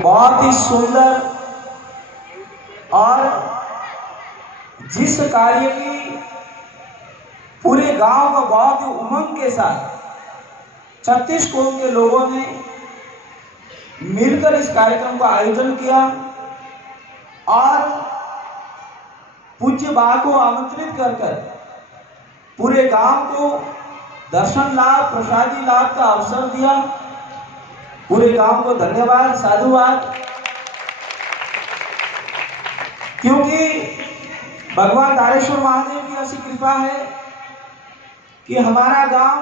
बहुत ही सुंदर और जिस कार्य की पूरे गांव को बहुत ही उमंग के साथ 36 कौम के लोगों ने मिलकर इस कार्यक्रम का आयोजन किया और पूज्य बा को आमंत्रित कर पूरे गांव को दर्शन लाभ प्रसादी लाभ का अवसर दिया। पूरे गांव को धन्यवाद साधुवाद, क्योंकि भगवान धारेश्वर महादेव की ऐसी कृपा है कि हमारा गांव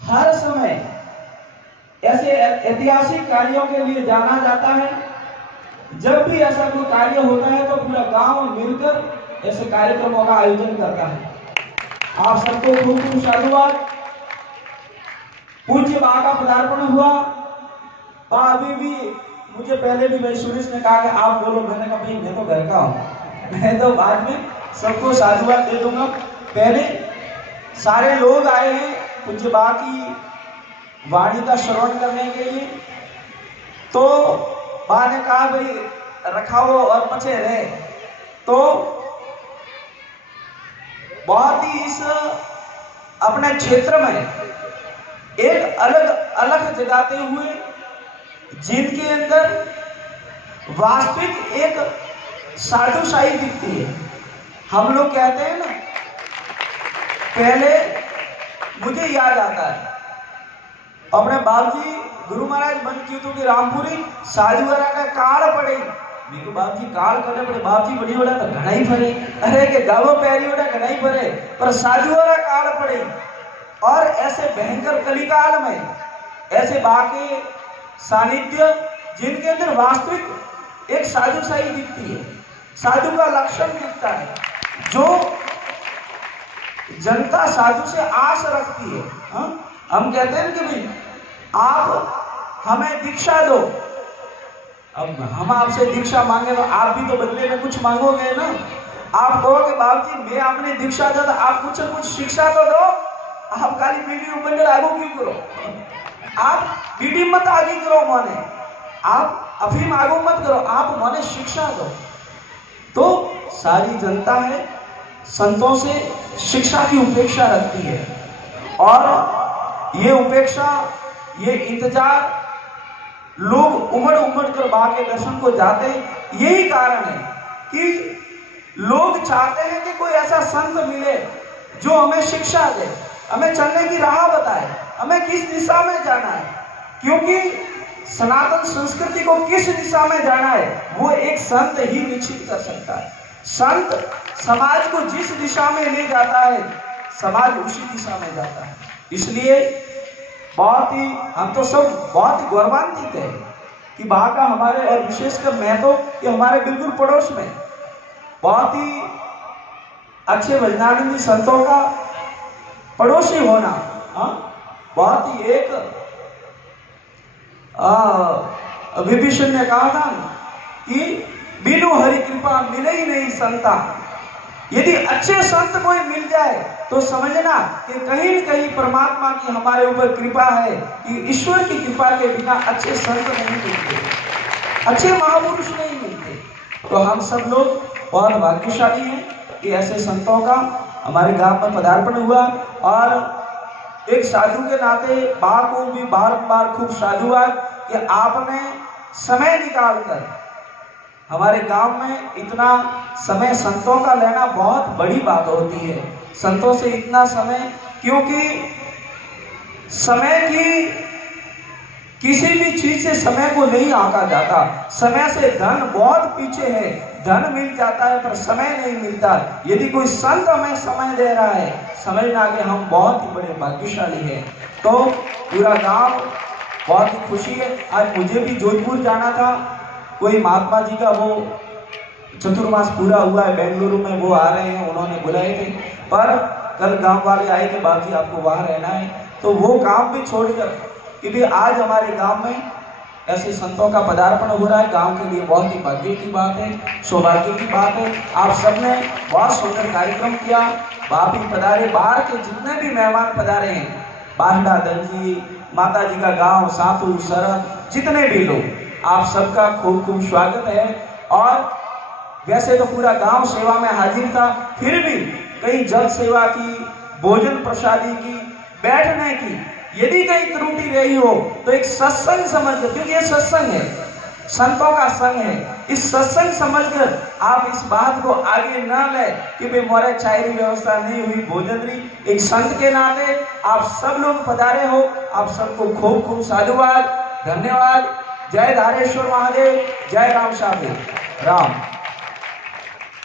हर समय ऐसे ऐतिहासिक कार्यों के लिए जाना जाता है। जब भी ऐसा कोई कार्य होता है तो पूरा गांव मिलकर ऐसे कार्यक्रमों का आयोजन करता है। आप सबको खूब खूब साधुवाद। पूज्य बा का पदार्पण हुआ। अभी भी मुझे पहले भी भाई सुरेश ने कहा कि आप बोलो, मैंने कहा भाई मैं तो घर का हूं, मैं तो बाद में सबको साधुवाद दे दूंगा। पहले सारे लोग आए हैं पूज्य बा की वाणी का श्रवण करने के लिए, तो बा ने कहा भाई रखाओ और पचे रहे। तो बहुत ही इस अपने क्षेत्र में एक अलग अलग जगाते हुए जिनके अंदर वास्तविक एक साधुशाही दिखती है। हम लोग कहते हैं ना, पहले मुझे याद आता है अपने बाबूजी गुरु महाराज बंद की तो कि रामपुरी साधुवरा का काल पड़े। मेरे बाबूजी काल करने पड़े, बाबूजी बड़ी बड़ा तो घना ही फरे, अरे के गावो पैरी बड़ा घना ही फरे, पर साधुवरा काल पड़े। और ऐसे भयंकर कलिकाल में ऐसे बाके सानिध्य जिनके अंदर वास्तविक एक साधुशाही दिखती है, साधु का लक्षण दिखता है, जो जनता साधु से आस रखती है। हम कहते हैं कि भाई आप हमें दीक्षा दो। अब हम आपसे दीक्षा मांगे तो आप भी तो बदले में कुछ मांगोगे ना। आप कहोगे बाबूजी मैं आपने दीक्षा दो तो आप कुछ शिक्षा तो दो। आप खाली बीड़ी उपंडल आगू क्यों करो? आप बीड़ी मत आगे करो माने, आप अफीम आगू मत करो, आप माने शिक्षा दो। तो सारी जनता है संतों से शिक्षा की उपेक्षा रखती है, और ये उपेक्षा ये इंतजार लोग उमड़ उमड़ कर बा के दर्शन को जाते। यही कारण है कि लोग चाहते हैं कि कोई ऐसा संत मिले जो हमें शिक्षा दे, हमें चलने की राह बताए, हमें किस दिशा में जाना है। क्योंकि सनातन संस्कृति को किस दिशा में जाना है वो एक संत ही निश्चित कर सकता है। संत समाज को जिस दिशा में ले जाता है समाज उसी दिशा में जाता है। इसलिए बहुत ही हम तो सब बहुत ही गौरवान्वित है कि वहां का हमारे, और विशेषकर मैं तो कि हमारे बिल्कुल पड़ोस में बहुत ही अच्छे भजनानंदी संतों का पड़ोसी होना, बहुत ही एक विभीषण ने कहा था कि बिनु हरि कृपा मिले ही नहीं संता। यदि अच्छे संत कोई मिल जाए तो समझना कि कहीं न कहीं परमात्मा की हमारे ऊपर कृपा है, कि ईश्वर की कृपा के बिना अच्छे संत नहीं मिलते, अच्छे महापुरुष नहीं मिलते। तो हम सब लोग बहुत भाग्यशाली हैं कि ऐसे संतों का हमारे गांव में पदार्पण हुआ। और एक साधु के नाते बा को भी बार खूब साधुवाद कि आपने समय निकालकर हमारे गांव में इतना समय संतों का लेना बहुत बड़ी बात होती है। संतों से इतना समय, क्योंकि समय की किसी भी चीज से समय को नहीं आंका जाता। समय से धन बहुत पीछे है, धन मिल जाता है पर समय नहीं मिलता। यदि कोई संत हमें समय दे रहा है समझना कि हम बहुत ही बड़े भाग्यशाली हैं। तो पूरा गांव बहुत ही खुशी है। आज मुझे भी जोधपुर जाना था, कोई महात्मा जी का वो चतुर्मास पूरा हुआ है बेंगलुरु में, वो आ रहे हैं, उन्होंने बुलाए थे। पर कल गांव वाले आए कि बाबूजी आपको वहां रहना है, तो वो काम भी छोड़कर कि भी आज हमारे गांव में ऐसे संतों का पदार्पण हो रहा है। गांव के लिए बहुत ही भाग्य की बात है, सौभाग्य की बात है। आप सबने बहुत सुंदर कार्यक्रम किया। बाप ही पधारे, बाहर के जितने भी मेहमान पधारे हैं, बांडा दंजी, माता जी का गांव, सातू, सरद, जितने भी लोग आप सबका खूब खूब स्वागत है। और वैसे तो पूरा गांव सेवा में हाजिर था, फिर भी कहीं जल सेवा की, भोजन प्रसादी की, बैठने की यदि कहीं त्रुटि रही हो तो एक सत्संग समझकर, क्योंकि ये सत्संग है, संतों का संग है, इस सत्संग समझकर आप इस बात को आगे न ले कि भाई मोरे चाय की व्यवस्था नहीं हुई, भोजन नहीं। एक संत के नाते आप सब लोग पधारे हो, आप सबको खूब खूब साधुवाद, धन्यवाद। जय धारेश्वर महादेव, जय राम साधु राम।